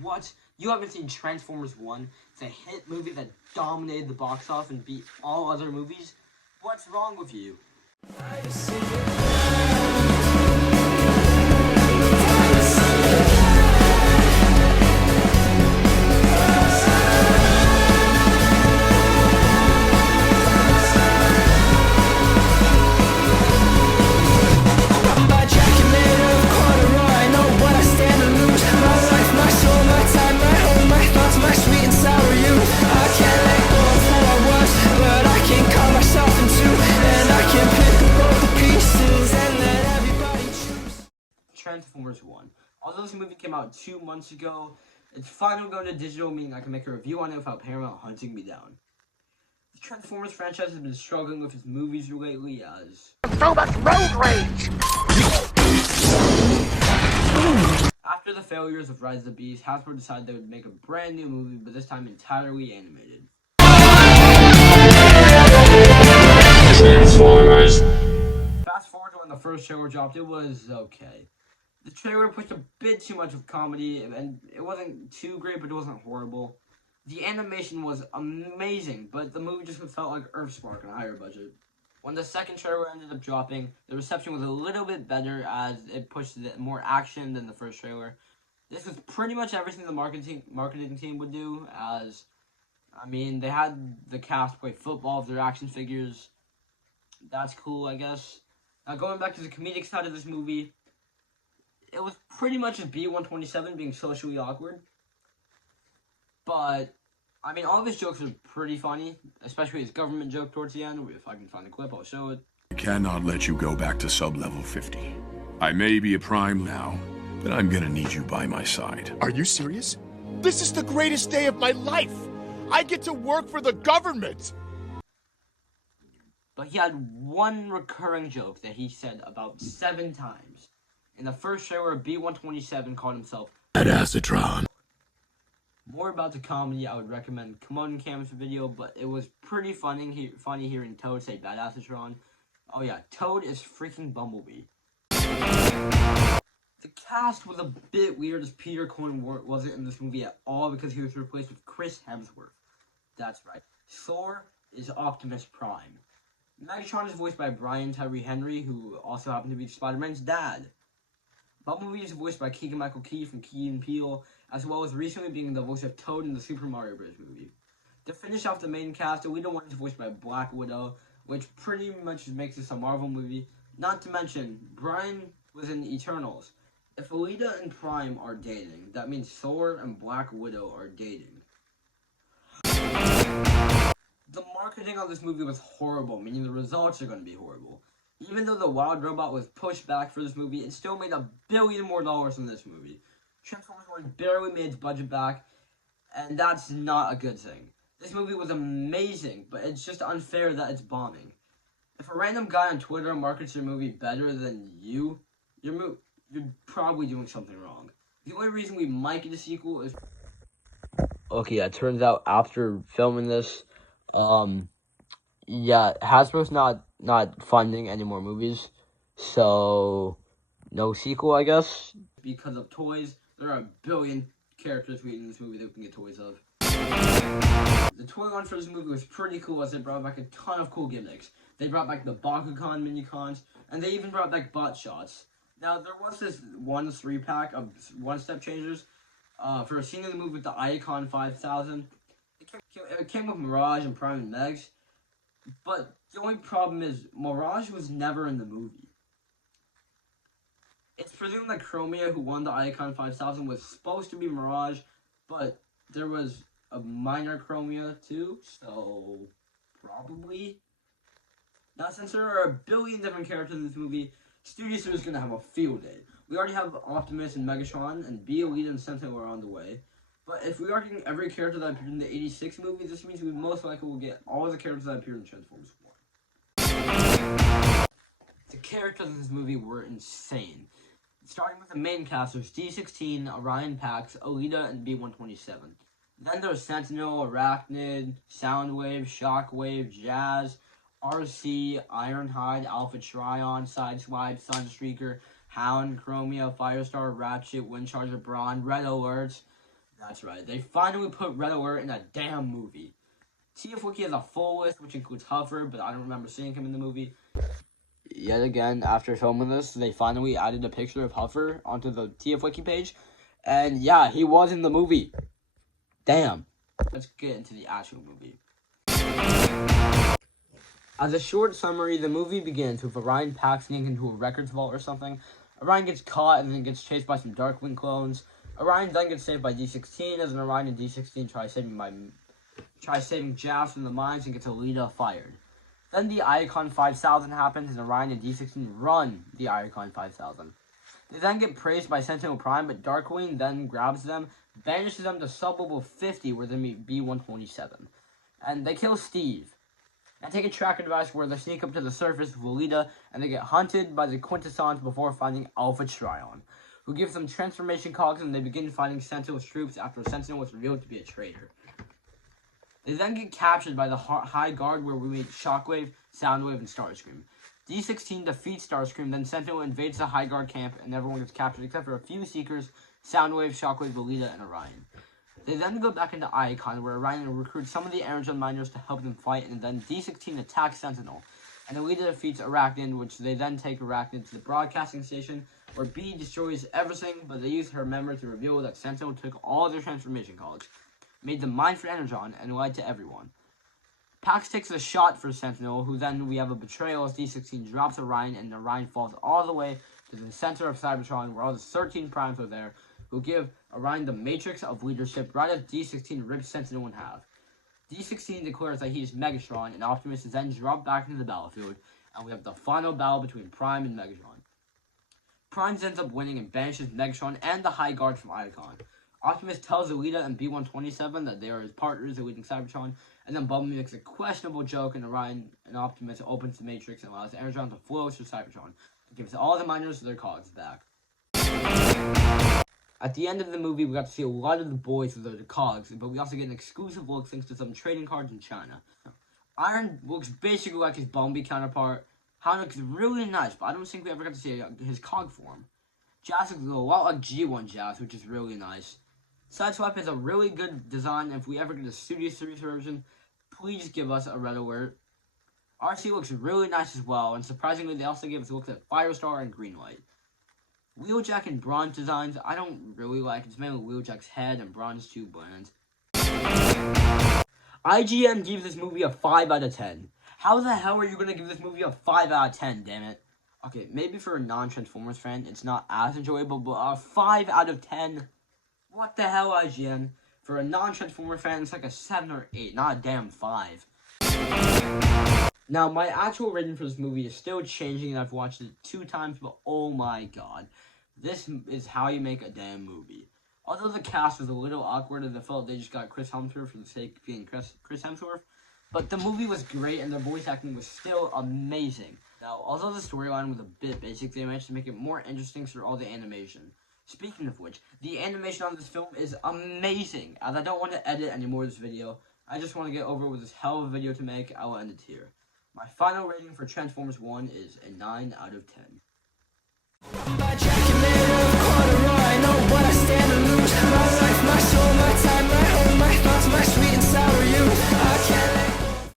What? You haven't seen Transformers 1? It's a hit movie that dominated the box office and beat all other movies? What's wrong with you? Transformers 1. Although this movie came out 2 months ago, it's finally going to digital, meaning I can make a review on it without Paramount hunting me down. The Transformers franchise has been struggling with its movies lately as... So much road rage! After the failures of Rise of the Beasts, Hasbro decided they would make a brand new movie, but this time entirely animated. Transformers. Fast forward to when the first trailer dropped, it was okay. The trailer pushed a bit too much of comedy, and it wasn't too great, but it wasn't horrible. The animation was amazing, but the movie just felt like Earthspark on a higher budget. When the second trailer ended up dropping, the reception was a little bit better as it pushed more action than the first trailer. This was pretty much everything the marketing team would do, as, I mean, they had the cast play football with their action figures. That's cool, I guess. Now, going back to the comedic side of this movie, it was pretty much just B-127 being socially awkward. But, I mean, all of his jokes are pretty funny, especially his government joke towards the end. If I can find the clip, I'll show it. I cannot let you go back to sub-level 50. I may be a prime now, but I'm gonna need you by my side. Are you serious? This is the greatest day of my life! I get to work for the government! But he had one recurring joke that he said about 7 times. In the first trailer, B-127 called himself Badassatron. More about the comedy, I would recommend Commodore Cam's video, but it was pretty funny hearing Toad say Badassatron. Oh yeah, Toad is freaking Bumblebee. The cast was a bit weird as Peter Coyne wasn't in this movie at all because he was replaced with Chris Hemsworth. That's right. Thor is Optimus Prime. Megatron is voiced by Brian Tyree Henry, who also happened to be Spider-Man's dad. Bumblebee is voiced by Keegan-Michael Key from Key and Peele, as well as recently being the voice of Toad in the Super Mario Bros. Movie. To finish off the main cast, Alita 1 is voiced by Black Widow, which pretty much makes this a Marvel movie. Not to mention, Brian was in Eternals. If Alita and Prime are dating, that means Thor and Black Widow are dating. The marketing on this movie was horrible, meaning the results are going to be horrible. Even though the Wild Robot was pushed back for this movie, it still made $1 billion more than this movie. Transformers 1 barely made its budget back, and that's not a good thing. This movie was amazing, but it's just unfair that it's bombing. If a random guy on Twitter markets your movie better than you're probably doing something wrong. The only reason we might get a sequel is... Okay, yeah, it turns out after filming this, yeah, Hasbro's not funding any more movies, so no sequel, I guess. Because of toys, there are 1 billion characters we in this movie that we can get toys of. The toy launch for this movie was pretty cool as they brought back a ton of cool gimmicks. They brought back the Bakugan mini-cons, and they even brought back bot shots. Now, there was this 1 3-pack of one-step changers for a scene in the movie with the Icon 5000. It came with Mirage and Prime and Megs. But the only problem is, Mirage was never in the movie. It's presumed that Chromia, who won the Icon 5000, was supposed to be Mirage, but there was a minor Chromia too, so probably. Now, since there are 1 billion different characters in this movie, Studio Series is going to have a field day. We already have Optimus and Megatron, and B, Alita, and Sentinel are on the way. But if we are getting every character that appeared in the 86 movie, this means we most likely will get all the characters that appeared in Transformers 1. The characters in this movie were insane. Starting with the main cast, there's D16, Orion Pax, Alita, and B-127. Then there's Sentinel, Arachnid, Soundwave, Shockwave, Jazz, RC, Ironhide, Alpha Trion, Sideswipe, Sunstreaker, Hound, Chromia, Firestar, Ratchet, Windcharger, Brawn, Red Alerts, That's right. They finally put Red Alert in a damn movie. TF Wiki has a full list, which includes Huffer, but I don't remember seeing him in the movie. Yet again, after filming this, they finally added a picture of Huffer onto the TF Wiki page. And yeah, he was in the movie. Damn. Let's get into the actual movie. As a short summary, the movie begins with Orion Pax sneaking into a records vault or something. Orion gets caught and then gets chased by some Darkwing clones. Orion then gets saved by D16 as an Orion and D16 try saving Jas from the mines and gets Alita fired. Then the Iacon 5000 happens and Orion and D16 run the Iacon 5000. They then get praised by Sentinel Prime, but Darkwing then grabs them, banishes them to sublevel 50 where they meet B-127. And they kill Steve. And take a tracker device where they sneak up to the surface with Alita and they get hunted by the Quintessons before finding Alpha Trion, who gives them transformation cogs and they begin fighting Sentinel's troops after Sentinel was revealed to be a traitor. They then get captured by the High Guard where we meet Shockwave, Soundwave, and Starscream. D16 defeats Starscream, then Sentinel invades the High Guard camp and everyone gets captured except for a few Seekers, Soundwave, Shockwave, Alita, and Orion. They then go back into Iacon where Orion recruits some of the Energon miners to help them fight, and then D16 attacks Sentinel. And Alita defeats Arachnid, which they then take Arachnid to the broadcasting station where B destroys everything, but they use her memory to reveal that Sentinel took all their transformation cogs, made them mine for Energon, and lied to everyone. Pax takes a shot for Sentinel, who then we have a betrayal as D16 drops Orion, and Orion falls all the way to the center of Cybertron where all the 13 primes are there, who give Orion the matrix of leadership right as D16 rips Sentinel in half. D16 declares that he is Megatron, and Optimus is then dropped back into the battlefield, and we have the final battle between Prime and Megatron. Prime ends up winning and banishes Megatron and the High Guard from Iacon. Optimus tells Alita and B-127 that they are his partners in leading Cybertron, and then Bumblebee makes a questionable joke, and Orion and Optimus opens the Matrix and allows Energon to flow through Cybertron. It gives all the miners their cogs back. At the end of the movie, we got to see a lot of the boys with their cogs, but we also get an exclusive look thanks to some trading cards in China. Iron looks basically like his Bumblebee counterpart. Han looks really nice, but I don't think we ever got to see his cog form. Jas looks a lot like G1 Jas, which is really nice. Sideswipe is a really good design, and if we ever get a Studio Series version, please give us a Red Alert. RC looks really nice as well, and surprisingly, they also gave us looks at Firestar and Greenlight. Wheeljack and Bronze designs, I don't really like. It's mainly Wheeljack's head and Bronze 2 bland. IGN gives this movie a 5 out of 10. How the hell are you going to give this movie a 5 out of 10, damn it? Okay, maybe for a non-Transformers fan, it's not as enjoyable, but a 5 out of 10? What the hell, IGN? For a non-Transformer fan, it's like a 7 or 8, not a damn 5. Now, my actual rating for this movie is still changing, and I've watched it 2 times, but oh my god. This is how you make a damn movie. Although the cast was a little awkward, and I felt they just got Chris Hemsworth for the sake of being Chris Hemsworth, but the movie was great, and the voice acting was still amazing. Now, although the storyline was a bit basic, they managed to make it more interesting through all the animation. Speaking of which, the animation on this film is amazing. As I don't want to edit any more of this video, I just want to get over with this hell of a video to make. I will end it here. My final rating for Transformers 1 is a 9 out of 10.